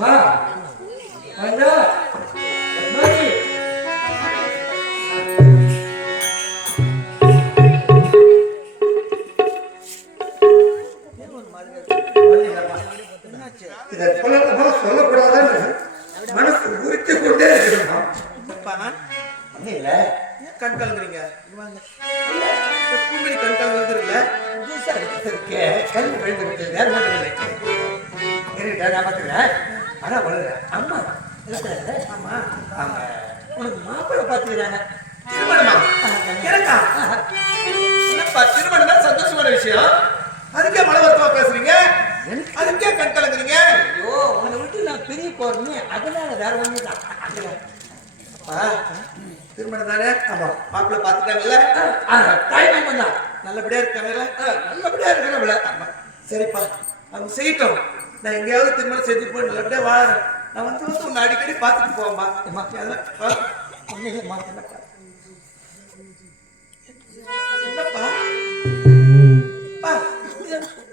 மா அண்ணா மணி இதை சொல்லணுமா சொல்லக்கூடாதான்னு மனசு உறுத்தி கொண்டே இருக்கணுமா இல்ல கண் கலங்குறீங்க பூமினி கண் கலங்குறதுல கண் விழுந்துருக்கு வேற மட்டும் இல்லை இருக்கா நான் பார்த்துக்கிறேன் ஆனா வளர அம்மா ஆமா ஆமா உனக்கு மாப்பிள்ளை பார்த்துக்கிறாங்க திருமணமா எனக்கா என்னப்பா திருமணம் தான் சந்தோஷமான விஷயம் அதுக்கே மன வருத்தமா பேசுறீங்க அதுக்கே கண் கலங்குறீங்க ஐயோ உன்னை விட்டு நான் பிரிய போறேன்னு அதனால வேற ஒண்ணு தான் திருமணம் தானே ஆமா மாப்பிள்ளை பார்த்துட்டாங்கல்ல தாய் மாமன் தான் நல்லபடியா இருக்காங்கல்ல நல்லபடியா இருக்கிறவள சரிப்பா அவங்க செய்யட்டும் நான் எங்கேயாவது திருமணம் செஞ்சு போய் நல்லபடியா வாழறேன் நான் வந்து உன்னை அடிக்கடி பார்த்துட்டு போவேம்மா என்னப்பா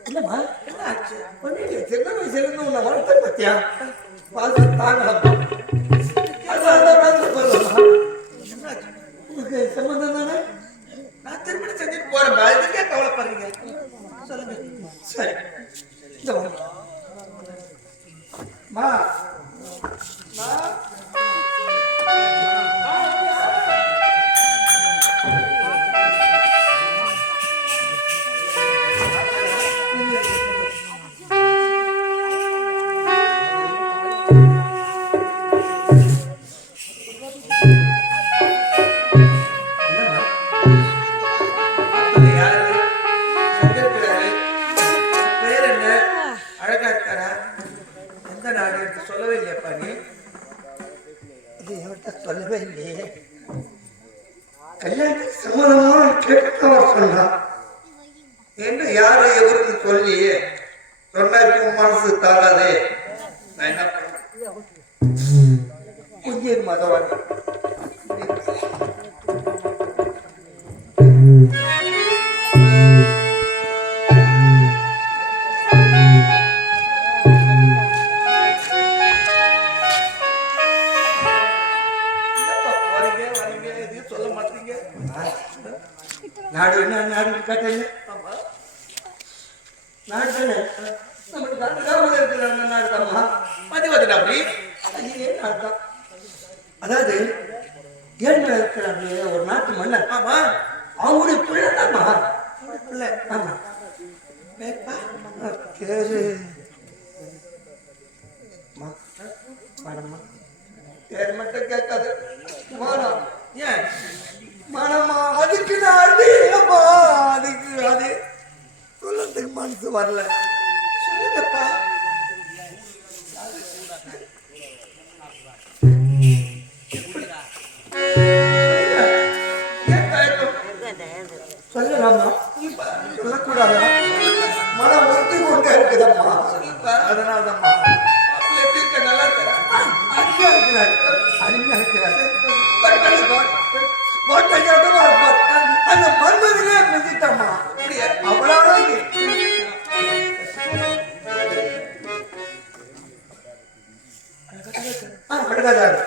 இல்லம்மா என்ன ஆச்சு சின்ன வயசுல இருந்து உன்னை வளர்த்த பத்தியா பார்த்து தாங்கலம்மா உங்களுக்கு சம்பந்தம் தானே நான் திருமணம் செஞ்சுட்டு போறேன் இதுக்கே கவலைப்படுறீங்க சொல்லுங்க சரி மா சொல்லவே இல்லையாப்பா நீ இது என்கிட்ட சொல்லவே இல்லையே கல்யாணத்துக்கு சம்மதமா கேட்கத்தான் சொன்னான் என்ன யாரு எவருக்கு சொல்லி சொன்னாருக்கு மனசு தாங்காதே நான் என்ன பண்ண கொஞ்சம் மதவான் நாடு என்ன நாடு கேட்டீங்க நாடு தானே நம்மளுக்கு அனுதாபம் இருக்கிற நாடு தான்மா மதிவதன் அப்படி அது ஏன் நாடு தான் அதாவது ஏழ்மை இருக்கிறாங்க ஒரு நாட்டு மன்னர் ஆமா அவங்களுடைய பிள்ளை தான்மா பிள்ளை ஆமா பேரு பேர் மட்டும் கேட்காது மானம் ஏன் மனமா அதுக்கு நான் அறியப்பா அதுக்கு அது சொல்லத்துக்கு மனசு வரல சொல்லுங்கப்பா சொல்லலாமா சொல்லக்கூடாதா மனம் ஒருத்தி கொண்டே இருக்குதம்மா அதனால்தாம்மா எப்படி இருக்க நல்லா இருக்கிற அருமையா இருக்கிறார் அருமையா இருக்கிறார் அந்த மன்மதிலே மிதித்தம்மா அவ்வளவு அழகாதாரு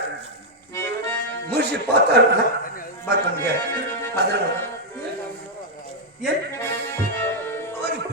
மூசி பார்த்தாருன்னா பார்க்க முடியாது அதனால ஏன் உனக்கு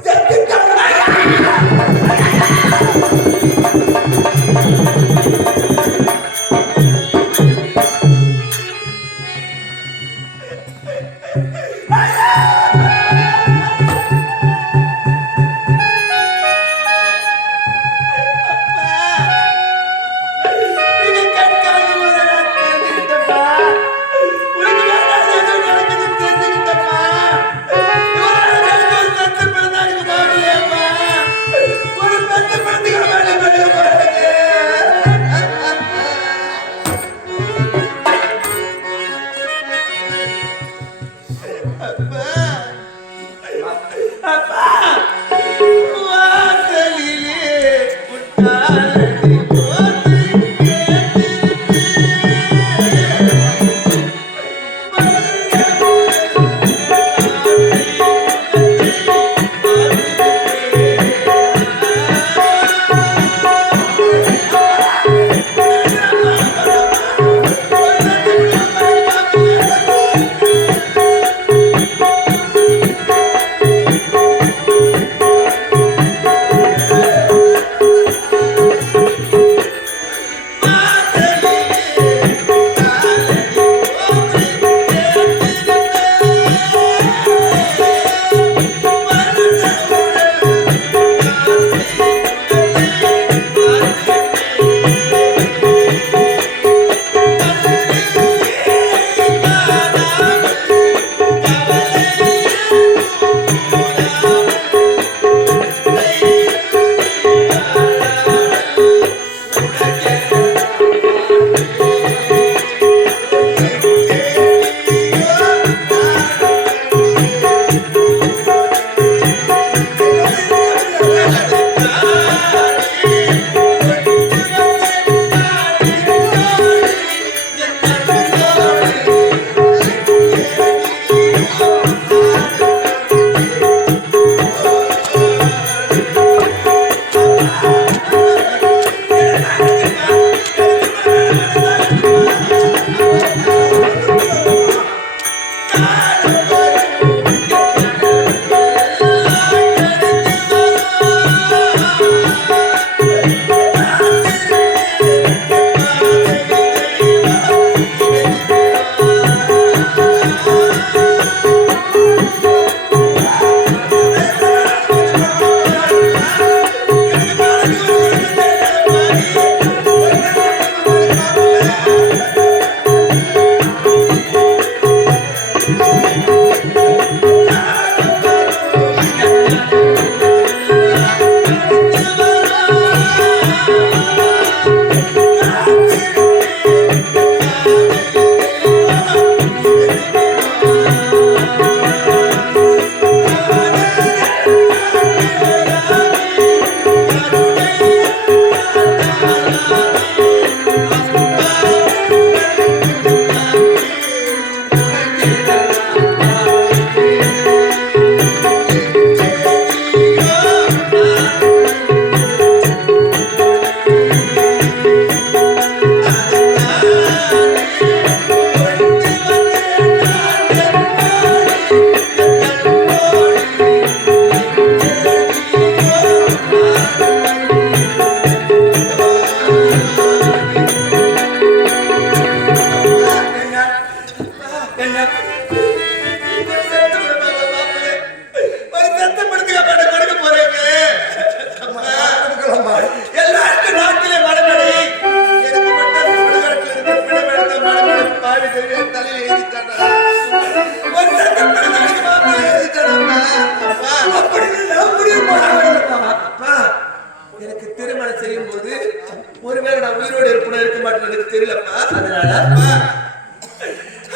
போது ஒருவேளை நான் உயிரோடு இருப்பேன் இருக்க மாட்டேன்னு எனக்கு தெரியலப்பா. அதனால அப்பா,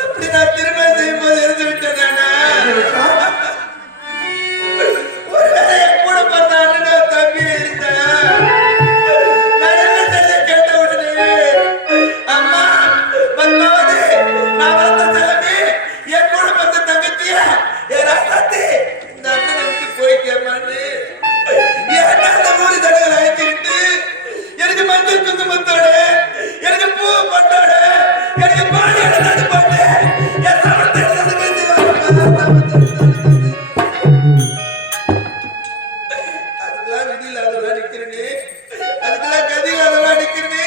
அப்படி நான் திருமணம் செய்யும் போது இருந்து விட்டேன். ஒருவேளை என் கூட பிறந்த அண்ணன் தம்பி இருந்தேன். நான் என்ன தெரிஞ்ச கேட்ட உடனே அம்மா பத்மாவதி, நான் வளர்த்த செல்லமே, என் கூட பிறந்த தங்கச்சிய என் ராசாத்தி இந்த அண்ணனை விட்டு போயிட்டேமான்னு ஏன்னா அந்த ஊரு தடவை அழைச்சிக்கிட்டு எனக்கு மஞ்சள் குங்குமத்தோட, எனக்கு பூ பட்டோட, எனக்கு பாடி எடுத்து போட்டு என் சமத்தை அதுக்கெல்லாம் விதி இல்லாதவா நிக்கிறேனே, அதுக்கெல்லாம் கதி இல்லாதவா நிக்கிறேனே,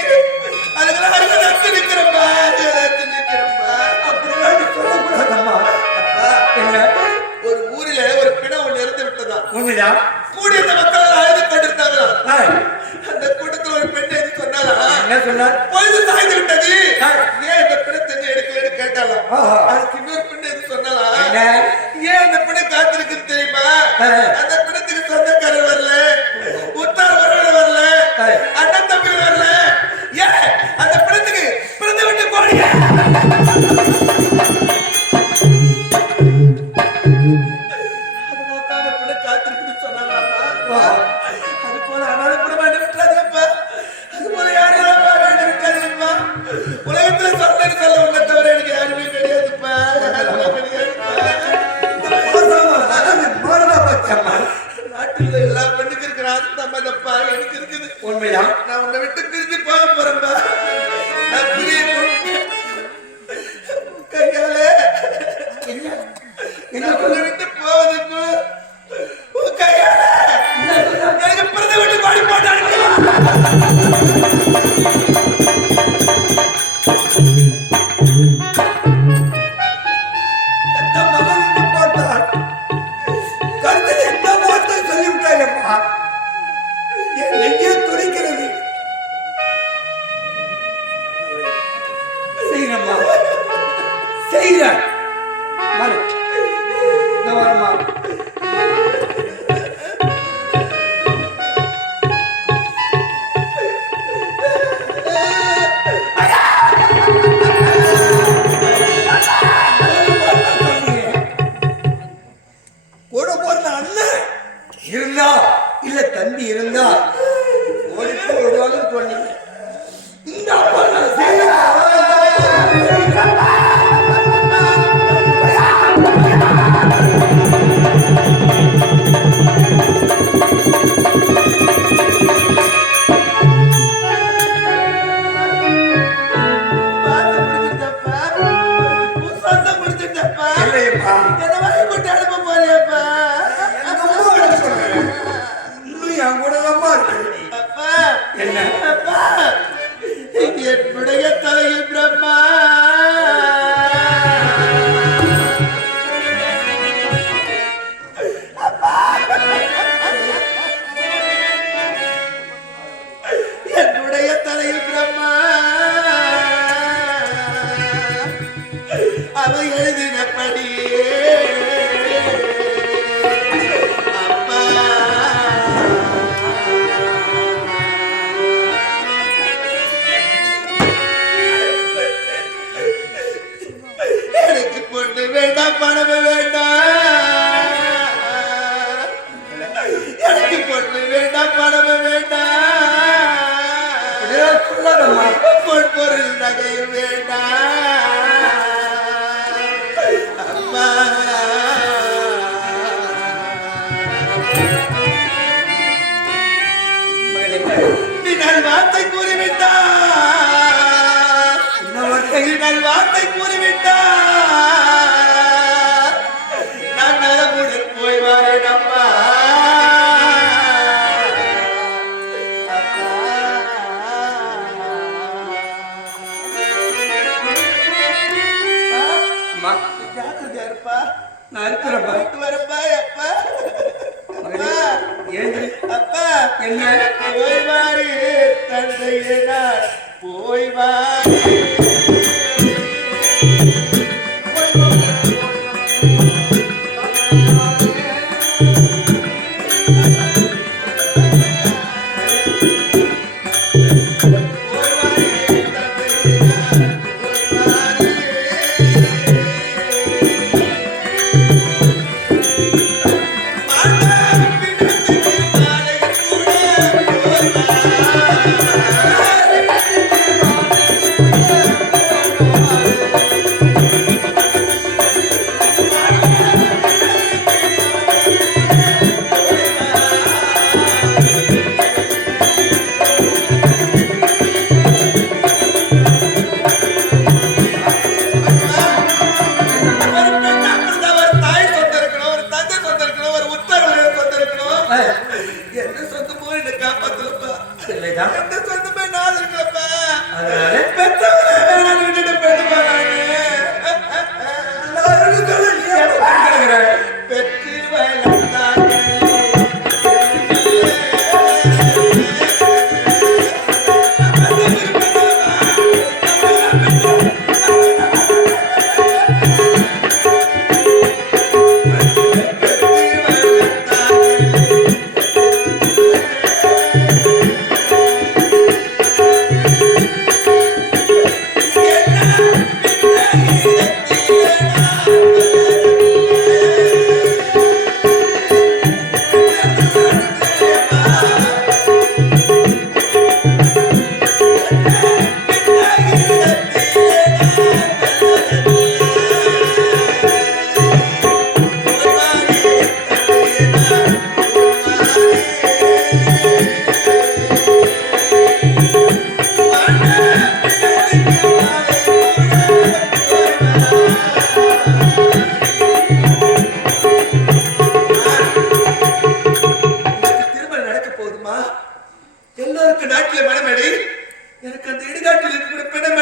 அதுக்கெல்லாம் அருக நட்டு நிக்கிறப்பா, நட்டு நிக்கிறப்பா. அப்படிலாம் நீ சொல்லக்கூடாதம்மா. அப்பா, என்ன ஒரு ஊரில ஒரு பிணம் ஒண்ணு இறந்து விட்டதா. உண்மைதான். கூடிய மக்கள் அழுது கொண்டிருந்தாங்களா. ஆய், அந்த கூட்டத்தில் ஒரு பெண் எது சொன்னாலா, என்ன சொன்னார்? பொழுது சாய்ந்து விட்டது, ஏன் இந்த பிணத்தை எடுக்கலன்னு கேட்டாலாம். ஆஹா. அதுக்கு இன்னொரு பெண் எது சொன்னாலா, என்ன? ஏன் அந்த பிணை காத்திருக்குன்னு தெரியுமா, ஆ. அந்த பிணத்துக்கு சொந்தக்காரர் வரல, உத்தார் உறவினர் வரல, ஆ. அண்ணன் தம்பி வரல, ஏன் அந்த பிணத்துக்கு பிறந்த விட்டு போறீங்க. அதனால தான் பிணை காத்திருக்குன்னு சொன்னாங்களாப்பா. அது போல ஆனாலும் கூட வேண்டி விட்டுறாதீங்கப்பா. அது போல யாரையும் வேண்டி விட்டுறாதீங்கப்பா. உலகத்துல சொன்னேன்னு சொல்ல உன்னை தவிர எனக்கு யாருமே கிடையாதுப்பா, யாருமே கிடையாதுப்பா. நாட்டுல எல்லா பெண்ணுக்கு இருக்கிற ஆசைப்பா எனக்கு இருக்குது. உண்மைதான். நான் உன்னை விட்டு பிரிஞ்சு போக போறேன்பா. நான் பிரிய கையாலே என்ன நான் உன்னை விட்டு போவதற்கு உன் கையால எனக்கு பிறந்த விட்டு பாடி போட்டாங்க. இருந்தா இல்ல தம்பி இருந்தா ஓடிப்போ வருவாங்க சொன்னீங்க. இந்த அப்பா நான் இல்லையப்பா. என்ன வாங்கி போட்டு அனுப்ப போறியப்பா. இன்னும் என் கூட தான்ப்பா இருக்கு. அப்பா என்ன? அப்பா, என்னுடைய தலையில் பிரம்மா என்னுடைய தலையில் பிரம்மா அவ எழுதினபடியே அப்பா எனக்கு பொண்ணு வேண்டாம், பணம் வேண்டாம், எனக்கு பொண்ணு வேண்டாம், பணம் வேண்டாம், சொல்லாதம்மா. பொன் பொருள் நகையும் வேண்டாம். அம்மா நீ நல் வார்த்தை கூறிவிட்டாய், நல் வார்த்தை கூறிவிட்டாய், நான் நலமுடன் போய் வாரேன் அம்மா. ஜாக்கிரதையா இருப்பா, நான் இருக்கிறப்பா. போயிட்டு வரப்பா. அப்பா அப்பா ஏந்திரி. அப்பா என்ன? போய் வாரி தந்தையே, நான் போய் வாரி. எனக்கு அந்த இடுகாட்டில் இருக்கிற பிணம்